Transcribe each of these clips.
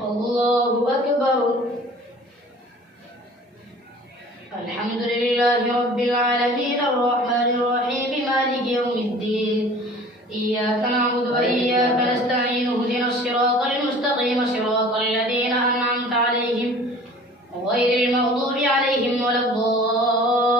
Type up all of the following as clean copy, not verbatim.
الله أكبر. الحمد لله رب العالمين الرحمن الرحيم مالك يوم الدين. إياك نعبد وإياك نستعين اهدنا الصراط المستقيم صراط الذين أنعمت عليهم غير المغضوب عليهم ولا الضالين.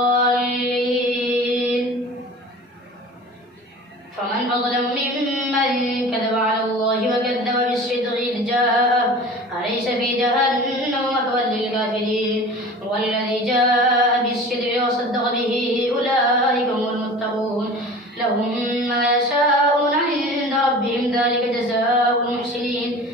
فمن أظلم ممن كذب على الله وكذب بالصدق إذ جاءه أليس في جهنم مثوى للكافرين والذي جاء بالصدق وصدق به أولئك هم المتقون لهم ما يشاءون عند ربهم ذلك جزاء المحسنين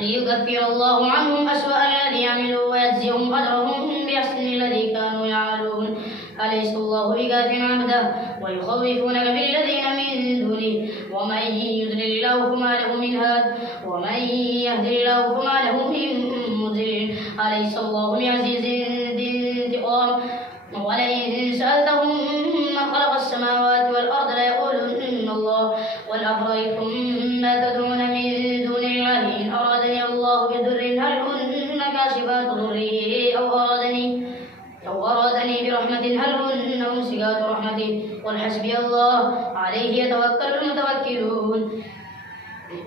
ليكفر الله عنهم أسوأ الذي عملوا ويجزيهم أجرهم بأحسن الذي كانوا يعملون أليس الله بكاف عبده ويخوفونك بالذين من دونه ومن يضلل الله فما له من هاد ومن يهد الله فما له من مضل أليس الله بعزيز ذي انتقام ولئن سألتهم من خلق السماوات والأرض ليقولن الله قل أفرأيتم ما تدعون من دون الله إن أرادني الله بضر هل هن كاشفات ضره أو أرادني برحمة هل هن ممسكات رحمته قل حسبي الله عليه يتوكل المتوكلون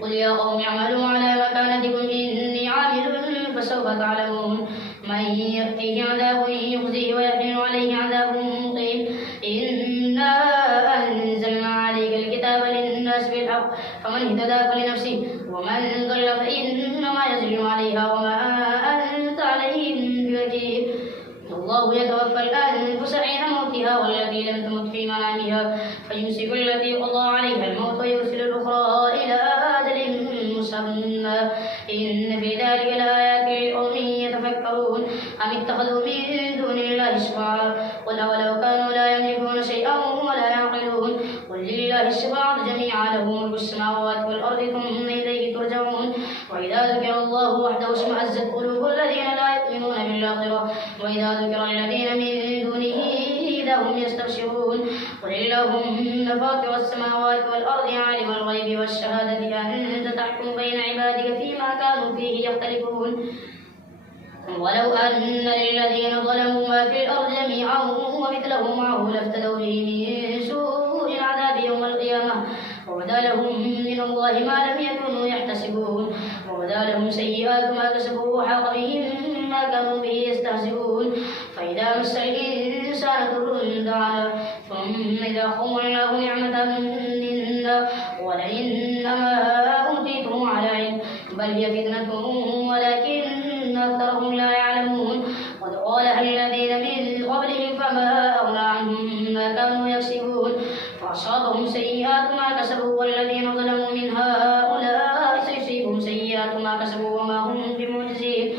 قل يا قوم اعملوا على مكانتكم إني عامل فسوف تعلمون من يأتيه عذاب يخزيه ويحمل عليه عذاب مقيم إنا أنزلنا عليك الكتاب للناس بالحق فمن اهتدى فلنفسه ومن ضل فإنما يضل عليها وما أنت عليهم بوكيل الله يتوفى الأنفس حين موتها والتي لم تمت في منامها فيمسك التي قضى عليها الموت ويرسل الأخرى إلى أجل مسمى إن في ذلك لآيات لقوم يتفكرون أم اتخذوا من دون الله شفعاء قل أولو كانوا لا يملكون شيئا ولا يعقلون قل لله الشفاعة جميعا له ملك السماوات والأرض ثم إليه ترجعون وإذا ذكر الله وحده اشمأزت قلوب الذين لا يؤمنون بالآخرة وإذا ذكر الذين من دونه إذا هم يستبشرون قل اللهم فاطر السماوات والأرض عالم الغيب والشهادة أنت تحكم بين عبادك فيما كانوا فيه يختلفون ولو أن للذين ظلموا ما في الأرض جميعا ومثله معه لافتدوا به من سوء العذاب يوم القيامة وبدا لهم من الله ما لم يكونوا يحتسبون وبدا لهم سيئات ما كسبوا وحاق بهم ما كانوا به يستهزئون فإذا مس الإنسان ضر دعانا ثم إذا خولناه نعمة منا ولئنما أوتيته على علم بل هي فتنة ولكن أكثرهم لا يعلمون قد قالها الذين من قبلهم فما أغنى عنهم ما كانوا يكسبون فأصابهم سيئات ما كسبوا والذين ظلموا من هؤلاء سيصيبهم سيئات ما كسبوا وما هم بمعجزين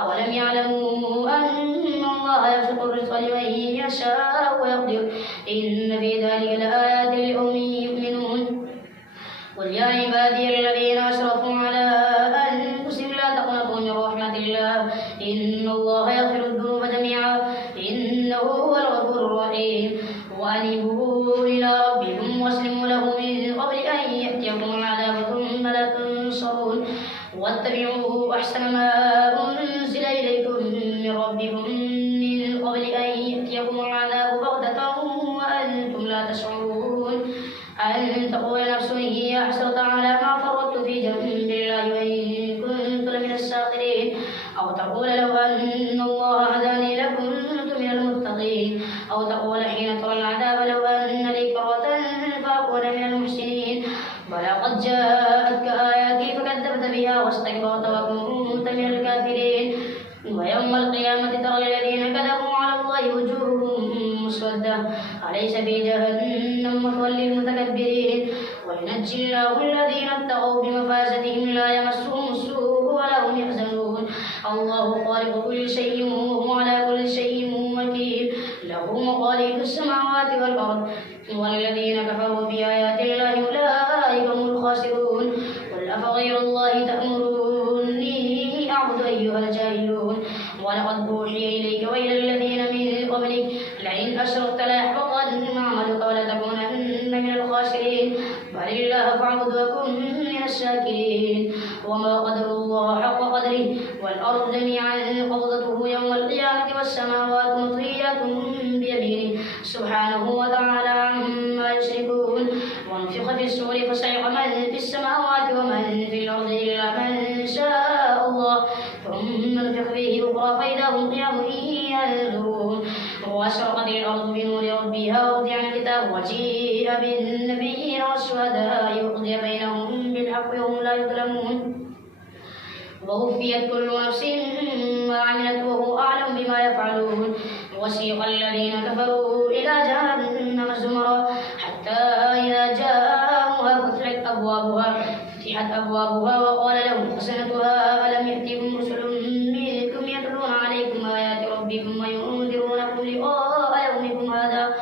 أولم يعلموا أن الله يبسط الرزق لمن يشاء ويقدر إن في ذلك لآيات لقوم يؤمنون قل يا عبادي الذين أسرفوا على أنفسهم لا تقنطوا من رحمة الله إن الله يغفر الذنوب جميعا إنه هو الغفور الرحيم وأنيبوا إلى ربكم واسلموا له من قبل أن يأتيكم العذاب ثم لا تنصرون واتبعوا أحسن ما أنزل إليكم من ربكم من قبل أن يأتيكم العذاب بغتة وأنتم لا تشعرون أن تقول نفس هي حسرة على ما فرطت في جنب الله وإن كنت لمن الساخرين أو تقول لو أن الله هداني لكنت من المتقين أو تقول حين ترى العذاب لو أن لي كرة فأكون من المحسنين بلى قد جاءتك آياتي فكذبت بها واستكبرت وكنت من الكافرين ويوم القيامة ترى الذين كذبوا على الله وجوههم مسودة أليس في جهنم مثوى للمتكبرين وينجي الله الذين اتقوا بمفازتهم لا يمسهم السوء ولا هم يحزنون الله خالق كل شيء وهو على كل شيء وكيل له مقاليد السماوات والأرض والذين كفروا بآيات الله أولئك هم الخاسرون قل أفغير الله تأمروني أعبد أيها الجاهلون ولقد أوحي إليك وإلى الذين من قبلك لئن أشركت ليحبطن عملك ولتكونن من الخاسرين بل الله فاعبد وكن من الشاكرين وما قدر الله حق قدره والأرض جميعا قبضته يوم القيامة والسماوات مطويات بيمينه سبحانه وتعالى عما يشركون ونفخ في الصور فصعق من في السماوات ومن في الأرض إلا من شاء الله ثم نفخ فيه أخرى فإذا هم قيام ينظرون وأشرقت الأرض بنور ربها ووضع الكتاب وجيء بالنبيين والشهداء وقضي بينهم بالحق وهم لا يظلمون ووفيت كل نفس ما عملت وهو أعلم بما يفعلون وسيق الذين كفروا إلى جهنم زمرا حتى إذا جاءوها فتحت أبوابها وقال لهم خزنتها ألم يأتكم رسل منكم يتلون عليكم آيات ربكم وينذرونكم لقاء يومكم هذا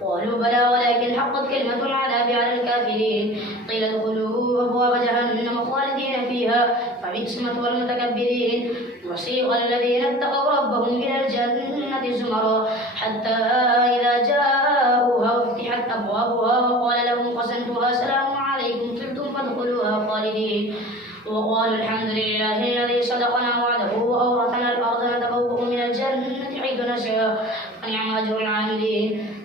قالوا بلى ولكن حقت كلمة العذاب على الكافرين قيل ادخلوا أبواب جهنم خالدين فيها فبئس مثوى المتكبرين وسيق الذين اتقوا ربهم إلى الجنة زمرا حتى إذا جاءوها وفتحت أبوابها وقال لهم خزنتها سلام عليكم طبتم فادخلوها خالدين وقالوا الحمد لله الذي صدقنا وعده وأورثنا الأرض نتبوأ من الجنة حيث نشاء فنعم أجر العاملين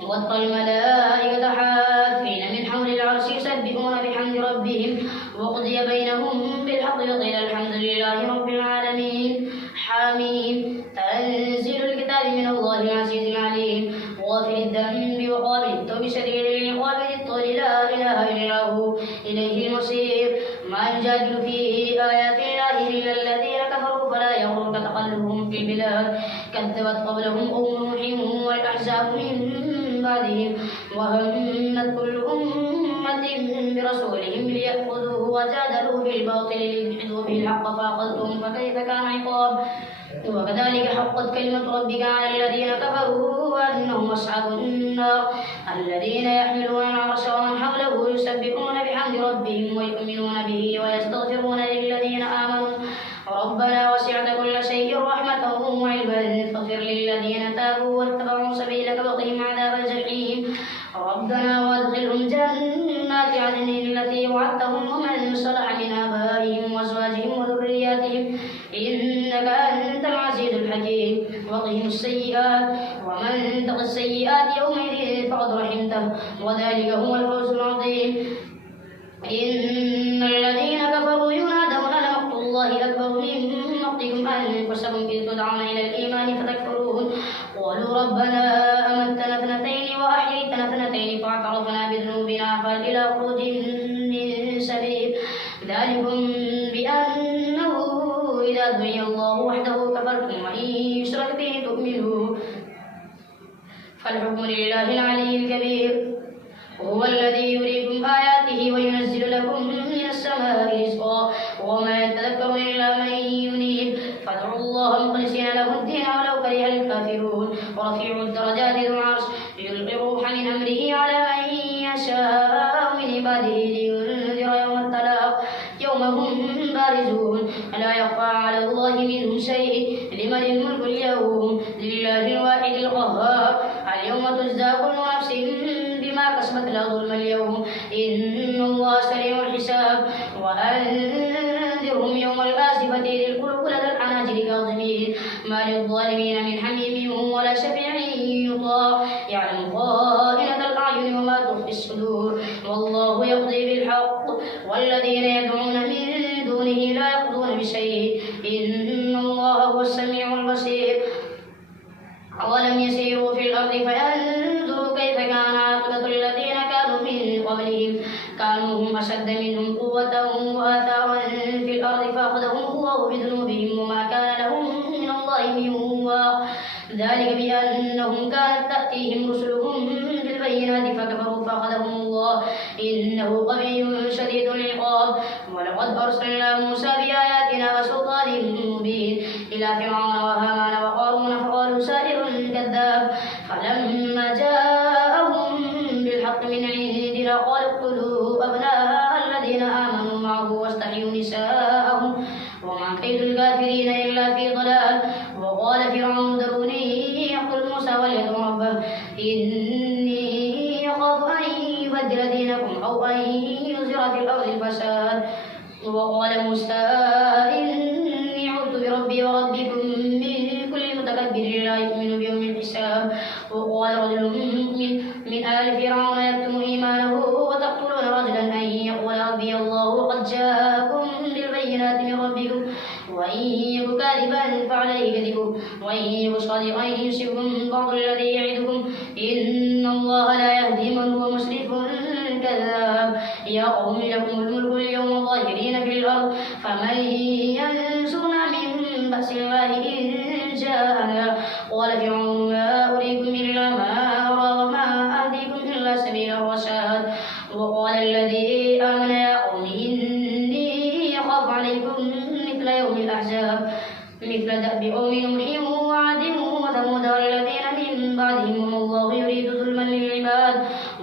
واتقى الملائكة حافين من حول العرش يسبحون بحمد ربهم وقضي بينهم بالحق وقيل الحمد لله رب العالمين حميم تنزيل الكتاب من الله العزيز العليم غافر الذنب وقابل التوب شديد العقاب ذي الطول لا إله إلا هو إليه المصير ما يجادل في آيات الله إلا الذين كفروا فلا يغرك تقلبهم في البلاد كذبت قبلهم قوم نوح والأحزاب من بعدهم وهمت كل أمة برسولهم ليأخذوه وجادلوا بالباطل ليدحضوا به الحق فأخذتهم فكيف كان عقاب وكذلك حقت كلمة ربك على الذين كفروا أنهم أصحاب النار الذين يحملون العرش ومن حوله يسبحون بحمد ربهم ويؤمنون به ويستغفرون للذين آمنوا ربنا وسعت كل شيء رحمة وعلما فاغفر للذين تابوا واتبعوا سبيلك وقهم عذاب الجحيم ربنا وادخلهم جنات عدن التي وعدتهم ومن صلح من آبائهم وأزواجهم وذرياتهم إنك أنت العزيز الحكيم وقهم السيئات ومن تق السيئات يومئذ فقد رحمته وذلك هو الفوز العظيم إن الذين كفروا ينادون لمقت الله أكبر من مقتكم أنفسكم إذ تدعون إلى الإيمان فتكفرون قالوا ربنا أمتنا اثنتين وأحييتنا اثنتين فاعترفنا بذنوبنا فهل إلى خروج من سبيل ذلكم بأنه إذا دعي الله وحده كفرتم وإن يشرك به تؤمنوا فالحكم لله العلي الكبير هو الذي يريكم آياته وينزل لكم من السماء رزقا وما يتذكر إلا من ينيب فادعوا الله مخلصين له الدين ولو كره الكافرون ورفيع الدرجات ذو العرش يلقي الروح من أمره على من يشاء من عباده لينذر يوم التلاق يوم هم بارزون لا يخفى على الله منهم شيء لمن الملك اليوم لله الواحد القهار اليوم تجزى كل نفس بما كسبت لا ظلم اليوم إن الله سريع الحساب وأنذرهم يوم الآزفة إذ القلوب لدى الحناجر كاظمين ما للظالمين من حميم ولا شفيع يطاع يعلم خائنة الأعين وما تخفي الصدور والله يقضي بالحق والذين يدعون من دونه لا يقضون بشيء إن الله هو السميع البصير أولم يسيروا في الأرض فينظروا كيف كان عاقبة الذين كانوا من قبلهم كانوا هم أشد منهم قوة وآثارا في الأرض فأخذهم الله بذنوبهم وما كان لهم من الله من واق ذلك بأنهم كانت تأتيهم رسلهم بالبينات فكفروا فأخذهم الله إنه قوي شديد العقاب ولقد أرسلنا موسى بآياتنا وسلطان مبين إلى فرعون وهامان وقارون فقالوا ساحر كذاب فلما جاءهم بالحق من عندنا قالوا اقتلوا أبناء الذين آمنوا معه واستحيوا نساءهم وما كيد الكافرين إلا في ضلال وقال فرعون ذروني يقتل موسى وليدعو ربه إني أخاف أن يبدل دينكم أو أن يظهر في الأرض الفساد. وقال موسى إني عذت بربي وربكم من كل متكبر لا يؤمن بيوم الحساب. وقال رجل مؤمن من آل فرعون يكتم إيمانه وتقتلون رجلا أن يقول ربي الله وقد جاءكم بالبينات من ربكم وإن يك كاذبا فعليه كذبه وإن يك صادقا يصبكم بعض الذي يعدكم إن الله لا يهدي من هو مسرف كذاب. يا قوم لكم الملك اليوم ظاهرين في الأرض فمن ينصرنا من بأس الله إن جاءنا. قال فرعون ما أريكم إلا ما أرى وما أهديكم إلا سبيل الرشاد. وقال الذي آمن يا قوم إني أخاف عليكم مثل يوم الأحزاب مثل دأب قوم نوح وعاد وثمود والذين من بعدهم والله يريد ظلما للعباد.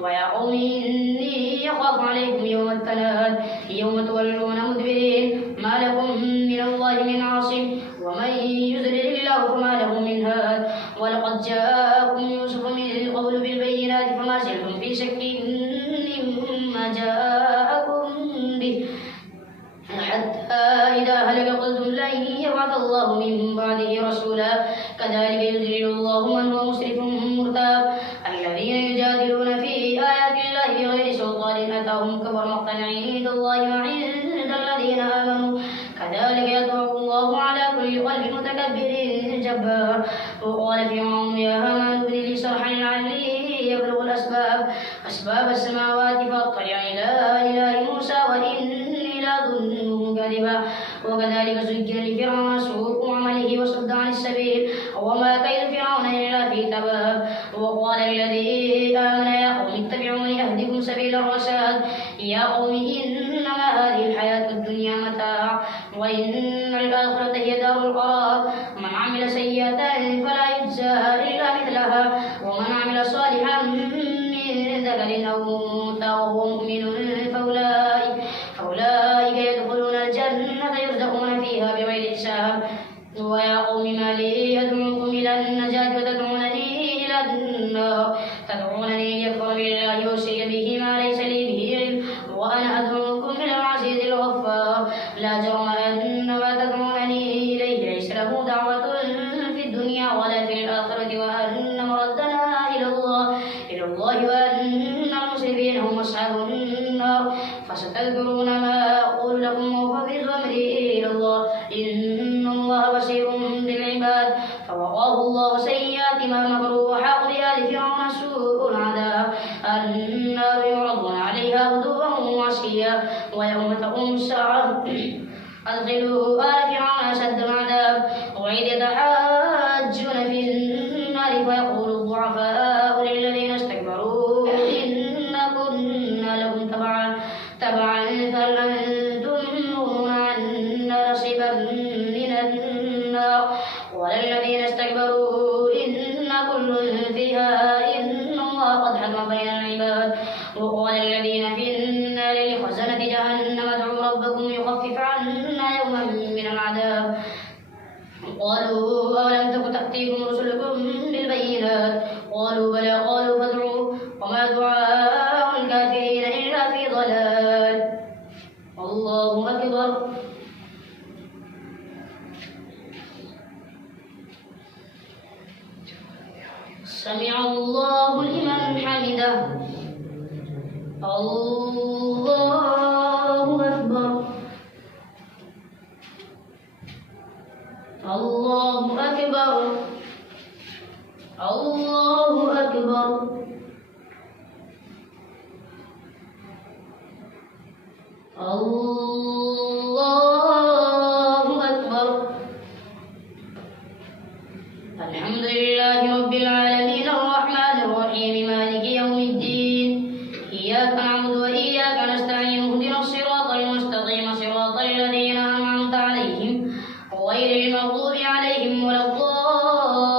ويا قوم إني أخاف عليكم يوم التناد يوم تولون مدبرين ما لكم من الله من عاصم ومن يضلل الله فما له من هاد. ولقد جاءكم يوسف من قبل بالبينات فما زلتم في شك مما جاءكم به حتى إذا هلك قلتم لن يبعث الله من بعده رسولا. كذلك يضل الله من هو مسرف مرتاب. الذين يجادلون في آيات الله بغير سلطان أتاهم كبر مقتا عند الله وعند الذين آمنوا كذلك يطبع الله على كل قلب متكبر جبار. وقال فرعون يا هامان ابن لي صرحا لعلي يبلغ أسباب السماوات فاطلع إلى إله موسى وإني لأظنه كاذبا. وكذلك زين لفرعون سوء عمله وصد عن السبيل وما كيد فرعون إلا في تباب. وقال الذي آمن يا قوم اتبعوني أهدكم سبيل الرشاد. يا قوم إنما هذه الحياة الدنيا متاع وإن الآخرة هي دار القرار. من عمل سيئة فلا يجزى إلا مثلها ومن عمل صالحا من ذكر أو أنثى وهو مؤمن فأولئك يدخلون الجنة يرزقون فيها بغير حساب. ويا قوم ما لي أدعوكم إلى النجاة وتدعونني إلى النار. تدعونني لأكفر بالله وأشرك به ما ليس لي به علم وأنا أدعوكم إلى العزيز الغفار. لا جرم أن ما تدعونني إليه ليس له دعوة في الدنيا ولا في الآخرة وأن مردنا إلى الله وأن المسرفين هم أصحاب النار. فستذكرون ما أقول لكم وأفوض أمري إلى الله إن الله بصير بالعباد. فوقاه الله سيئات ما مكروا وحاق بآل فرعون سوء العذاب. النار يعرضون عليها غدوا وعشيا ويوم تقوم الساعة أدخلوا آل فرعون أشد العذاب. وإذ يتحاجون في النار فيقول الضعفاء للذين استكبروا إنا كنا لكم تبعا فهل أنتم مغنون عنا نصيبا من النار. وللذين استكبروا إنا كل فيها إن الله قد حكم بين العباد. وقال الذين في النار لخزنة جهنم ادعوا ربكم يخفف عنا يوما من العذاب. قالوا أولم تك تأتيكم رسلكم بالبينات قالوا بلى قالوا فادعوا وما دعاء الكافرين إلا في ضلال. الله أكبر. سمع الله لمن حمده. الله أكبر. الله أكبر. الله أكبر. الله أكبر. الحمد لله رب العالمين الرحمن الرحيم مالك يوم الدين. إياك نعبد وإياك نستعين اهدنا الصراط المستقيم صراط الذين أنعمت عليهم غير المغضوب عليهم ولا الضالين.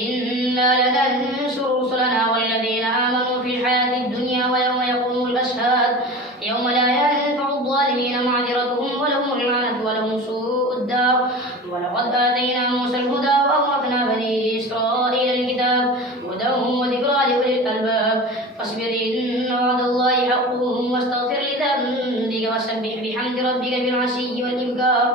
إنا لننصر رسلنا والذين آمنوا في الحياة الدنيا ويوم يقوم الأشهاد يوم لا ينفع الظالمين معذرتهم ولهم اللعنة ولهم سوء الدار. ولقد آتينا موسى الهدى وأورثنا بني إسرائيل الكتاب هدى وذكرى لأولي الألباب. فاصبر وعد الله حق واستغفر لذنبك وسبح بحمد ربك بالعشي والإبكار.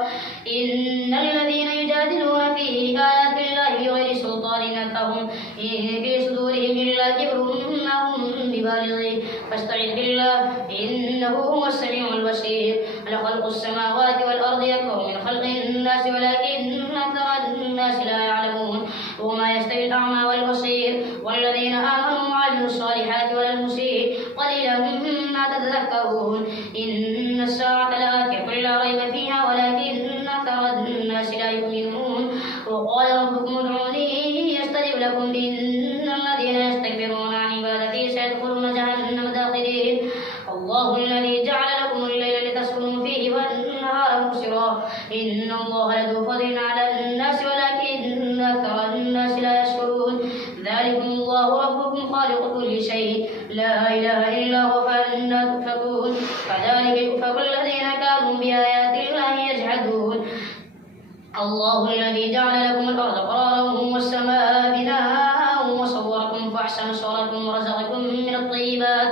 إن الذين يجادلون في آيات الله بغير سلطان أتاهم إن في صدورهم إلا كبر ما هم ببالغيه فاستعذ بالله إنه هو السميع البصير. لخلق السماوات والأرض أكبر من خلق الناس ولكن أكثر الناس لا يعلمون. وما يستوي الأعمى والبصير والذين آمنوا وعملوا الصالحات ولا المسيء قليلا ما تذكرون. إن الساعة لآتية لا ريب فيها ولكن أكثر الناس لا يؤمنون. وقال ربكم ادعوني يستجب لكم إن الذين يستكبرون عن عبادتي سيدخلون جهنم داخلين. الله الذي جعل لكم الليل لتسكنوا فيه والنهار مبصرا إن الله لذو فضل على الناس ولكن أكثر الناس لا يشكرون. ذلكم الله ربكم خالق كل شيء لا إله إلا هو فأنى تؤفكون. كذلك يؤفك الذين كانوا بآيات الله يجحدون. الله الذي جعل لكم الأرض قرارا والسماء بناء وصوركم فأحسن صوركم ورزقكم من الطيبات.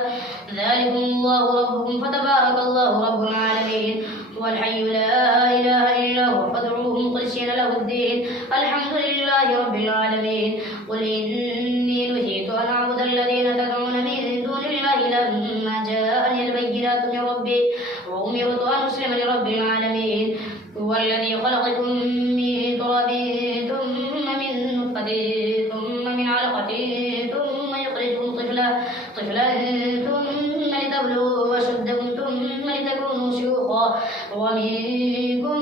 ذلكم الله ربكم فتبارك الله رب العالمين. هو الحي لا إله إلا هو فادعوه مخلصين له الدين الحمد لله رب العالمين. قل إني نهيت أن أعبد الذين تدعون من دون الله لما جاءني البينات من ربي وأمرت أن أسلم لرب العالمين. هو الذي خلقكم من تراب ثم من نطفة ثم من علقة ثم يخرجكم طفلا ثم لتبلغوا أشدكم ثم لتكونوا شيوخا ومنكم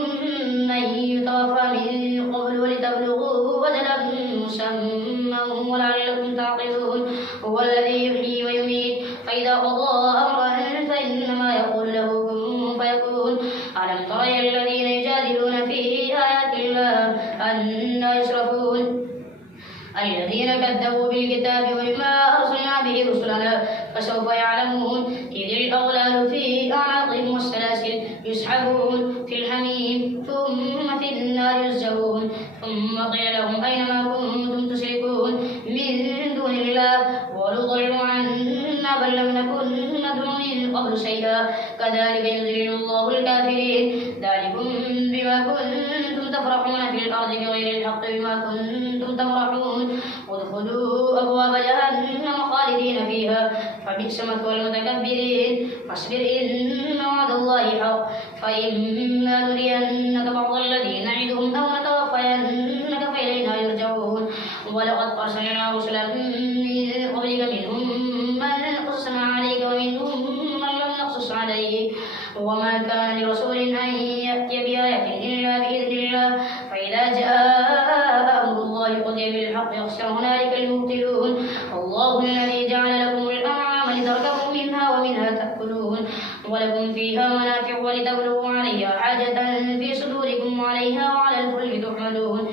من يتوفى من قبل ولتبلغوا أجلا مسمى ولعلكم تعقلون. هو الذي يحيي ويميت فإذا قضى أمرا فإنما يقول له كن فيكون. ألم تر الذين يجادلون في آيات الله أنى يصرفون. الذين كذبوا بالكتاب وبما أرسلنا به رسلنا فسوف يعلمون. إذ الأغلال في أعناقهم والسلاسل يسحبون في الحميم ثم في النار يسجرون. ثم قيل لهم أين ما كنتم تشركون من دون الله قالوا ضلوا عنا بل لم نكن ندعو من قبل شيئا كذلك يضل الله الكافرين. ذلكم بما كنتم تفرحون في الأرض بغير الحق بما كنتم تمرحون. ادخلوا أبواب جهنم خالدين فيها فبئس مثوى المتكبرين. فاصبر إن وعد الله حق فإما نرينك بعض الذي نعدهم أو نتوفينك فإلينا يرجعون. ولقد أرسلنا رسلا من قبلك منهم من قصصنا عليك ومنهم من لم نقصص عليك. وما كان لرسول أن يأتي بآية إلا بإذن الله فإذا جاء أمر الله قضي بالحق يخسر هنالك المبطلون. الله الذي جعل لكم الأنعام لتركبوا منها ومنها تأكلون ولكم فيها منافع ولتبلغوا عليها حاجة في صدوركم وعليها وعلى الفلك تحملون.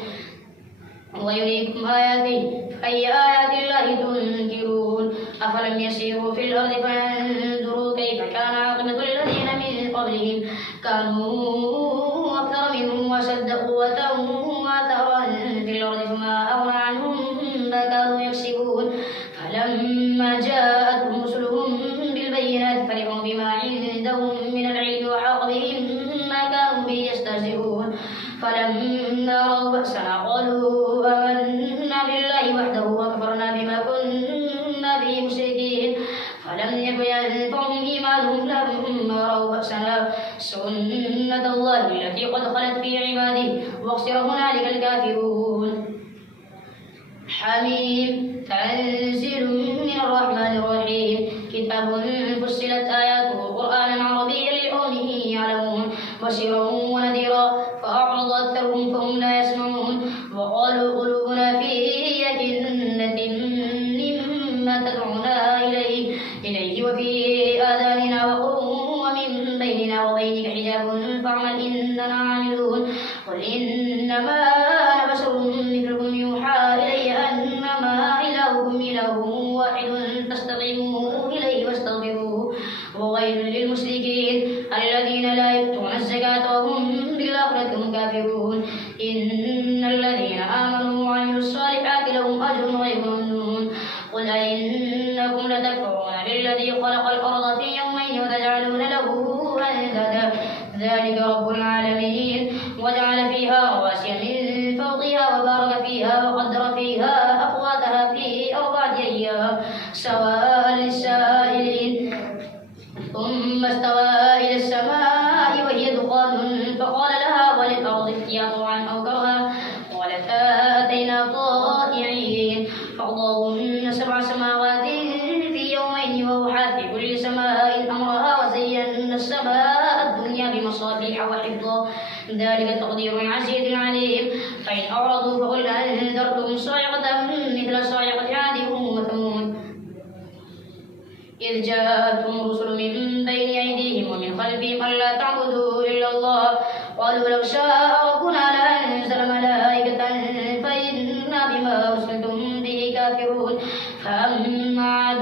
ويريكم آياته فأي آيات الله تنكرون. أفلم يسيروا في الأرض فينظروا كيف كان عاقبة الذين من قبلهم كانوا أكثر منهم وأشد قوة وأثارا في الأرض فما أغنى عنهم ما كانوا يكسبون. فلما جاءتهم رسلهم بالبينات فرحوا بما عندهم من العلم وحاق بهم ما كانوا به يستهزئون. فلما رأوا بأسنا قالوا آمنا بالله وحده وكفرنا بما كنا به مشركين. فلم يكن ينفعهم إيمانهم لما رأوا بأسنا سنة الله التي قد خلت في عباده واخسر هنالك الكافرون. حميم تنزيل من الرحمن الرحيم كتاب فصلت آياته قرآنا عربيا لقوم يعلمون بشيرا ونذيرا فأعرض أكثرهم فهم لا يسمعون. وقالوا قلوبنا في أكنة مما تدعونا إليه وفي آذاننا وقر ومن بيننا وبينك حجاب فاعمل إننا عاملون. قل إنما أنا بشر مثلكم يوحى إلي أنما إلهكم إله واحد فاستقيموا إليه واستغفروه. وويل للمشركين الذين لا يؤتون الزكاة وهم بالآخرة هم كافرون. إن الذين آمنوا وعملوا الصالحات لهم أجر غير ممنون. قل أئنكم لتكفرون بالذي خلق خلق الأرض في يومين وتجعلون له أندادا ذلك رب العالمين وجعل فيها رواسي من فوقها وبارك فيها وقدر فيها أقواتها في 4 أيام سواء للسائلين ثم استوى إلى السماء وهي دخان فقال لها وللأرض ائتيا طوعا أو كرها قالتا أتينا طائعين فقضاهن 7 سماوات في يومين وأوحى في كل سماء أمرها وزينا السماء الدنيا بمصابيح وحفظا ذلك تقدير العزيز العليم فإن أعرضوا فقل أنذرتم صاعقة مثل صاعقة عاد وثمود إذ جاءتهم رسل من بين أيديهم ومن خلفهم ألا تعبدوا إلا الله قالوا لو شاء ربنا لأنزل ملائكة فإنا بما أرسلتم به كافرون فأما عاد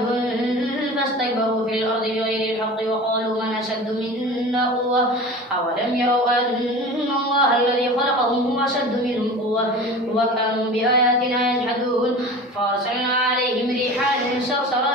فاستكبروا في الأرض بغير الحق وقالوا من أشد منا قوة أولم يروا أن الله الذي خلقهم هو أشد منهم قوة وكانوا بآياتنا يجحدون فأرسلنا عليهم ريحا صرصرا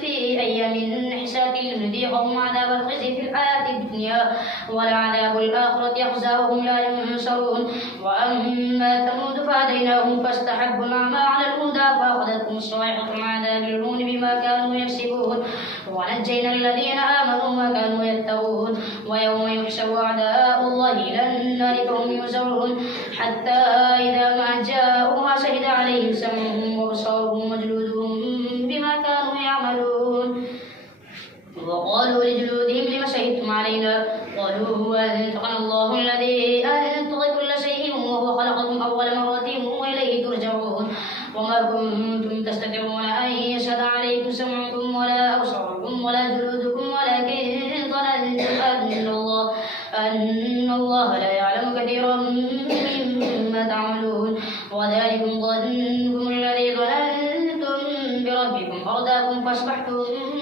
في أيام نحسات لنذيقهم عذاب الخزي في الحياة الدنيا ولعذاب الآخرة يخزى وهم لا ينصرون وأما ثمود فهديناهم فاستحبوا الأعمى على الهدى فأخذتهم صاعقة عذاب الهون بما كانوا يكسبون ونجينا الذين آمنوا وكانوا يتقون ويوم يحشر أعداء الله إلى النار فهم يوزعون حتى إذا ما جاءوها شهد عليهم سمعهم وأبصارهم وجلودهم بما كانوا يعملون وقالوا لجلودهم لم شهدتم علينا قالوا أنطقنا الله الذي أنطق كل شيء وهو خلقكم أول مرة وإليه ترجعون وما كنتم تستطيعون أن يشهد عليكم سمعكم ولا أبصاركم ولا جلودكم ولكن ظننتم أن الله لا يعلم كثيرا مما تعملون وذلكم ظنكم الذي ظننتم بربكم أرداكم فأصبحتم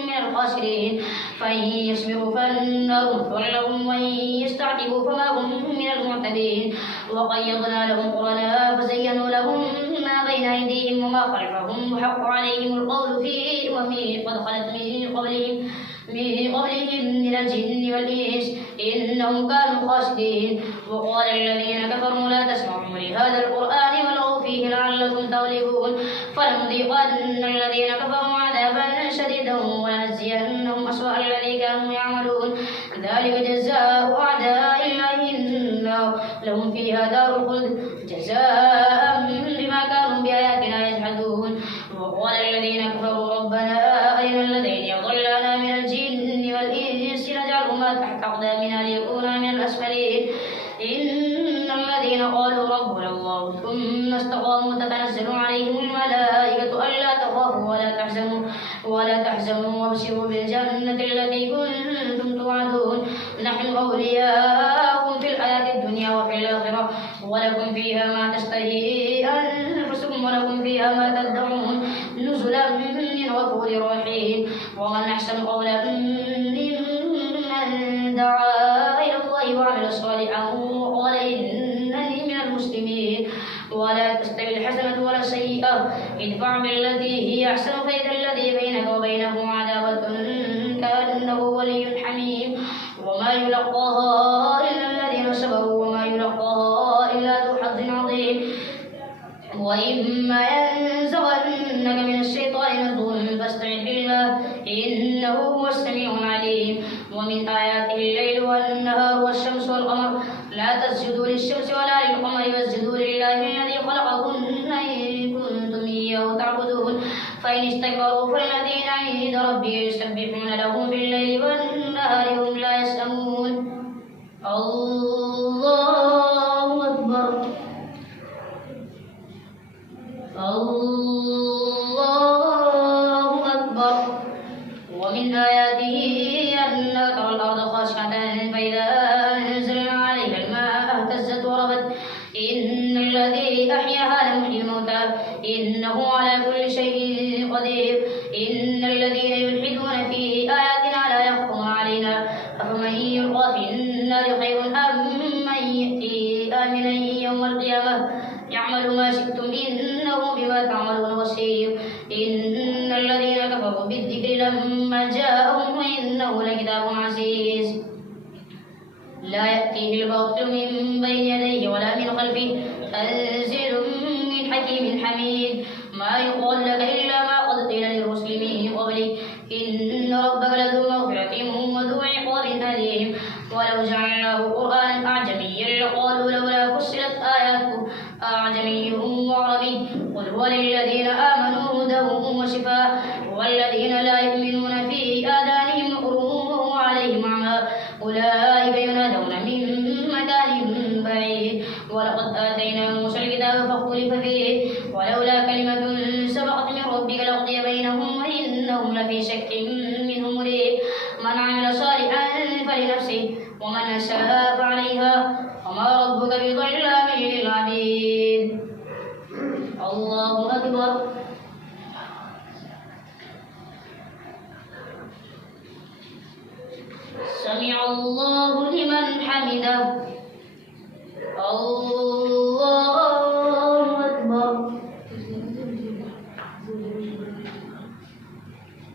من الخاسرين فإن يصبروا فالنار مثوى لهم وإن يستعتبوا فما هم من المعتدين وقيضنا لهم قرناء فزينوا لهم ما بين أيديهم وما خلفهم وحق عليهم القول في قد خلت من قبلهم من الجن والإنس إنهم كانوا خاسرين وقال الذين كفروا لا تسمعوا لهذا القرآن والغوا فيه لعلكم تغلبون فلنذيقن الذين كفروا عذابا شديدا ولنجزينهم أسوأ الذي كانوا يعملون ذلك جزاء أعداء الله النار لهم فيها دار الخلد جزاء بما كانوا بآياتنا يجحدون وقال الذين كفروا ربنا أرنا الذين يضلنا من الجن والإنس نجعلهما تحت أقدامنا ليكونا من الأسفلين إن الذين قالوا ربنا الله ثم استقاموا تتنزل عليهم الملائكة ألا تخافوا ولا تحزنوا وابشروا بالجنة التي كنتم توعدون نحن أولياؤكم في الحياة الدنيا وفي الآخرة ولكم فيها ما تشتهي أنفسكم ولكم فيها ما تدعون نزلا من غفور رحيم ومن أحسن قولا ممن دعا إلى الله وعمل صالحا وقال إنني من المسلمين ولا تستوي الحسنة ولا السيئة ادفع بالتي هي أحسن فإذا الذي بينك وبينه عداوة كأنه ولي حميم وما يلقاها إلا الذين صبروا وما يلقاها إلا ذو حظ عظيم وإما ينزغنك من الشيطان نزغ فاستعذ بالله إنه هو السميع العليم ومن آياته الليل والنهار والشمس والقمر لا تسجدوا للشمس ولا للقمر واسجدوا لله الذي خلقهن إن كنتم إياه تعبدون فإن استكبروا فالذين عند ربهم يسبحون له بالليل والنهار وهم لا يسأمون الله أكبر الله أكبر ومن آياته أنك ترى الأرض خاشعة فإذا أنزلنا عليها الماء اهتزت وربت إن الذي أحياها لمحيي الموتى إنه على كل شيء قدير إن الذين يلحدون في آياتنا لا يخفون علينا أفمن يلقى في النار خير أم من يأتي آمنا يوم القيامة يعمل ما شئتم إنه بما تعملون بصير إن الذين كفروا بالذكر لما جاءهم إنه لكتاب عزيز لا يأتيه الباطل من بين يديه ولا من خلفه تنزيل من حكيم حميد ما يقال لك إلا ما قد قيل للرسل من قبلك إن ربك لذو مغفرة وذو عقاب أليم ولو جعلناه قرآنا أعجميا لقالوا لولا فصلت آياته أعجمي وعربي قل هو للذين آمنوا هدى وشفاء والذين لا يؤمنون في آذانهم نقر وهو عليهم أعمى أولئك ينادون من مكان بعيد ولقد آتينا موسى الكتاب فاختلف فيه ولولا كلمة سبقت من ربك لقضي بينهم وإنهم لفي شك منه مريب من عمل صالحا فلنفسه ومن أساء فعليها وما ربك بظلام للعبيد الله أكبر سمع الله لمن حمده الله أكبر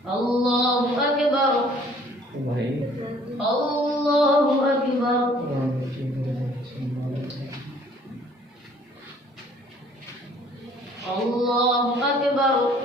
الله أكبر الله أكبر الله أكبر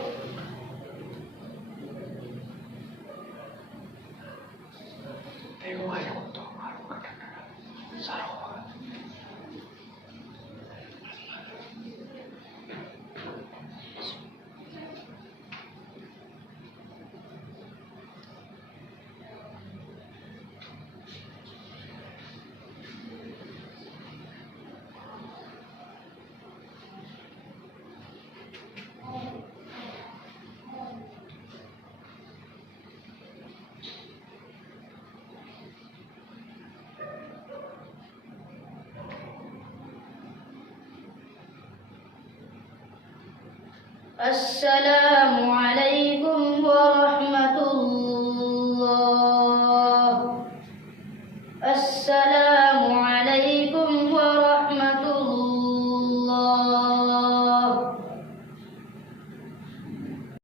السلام عليكم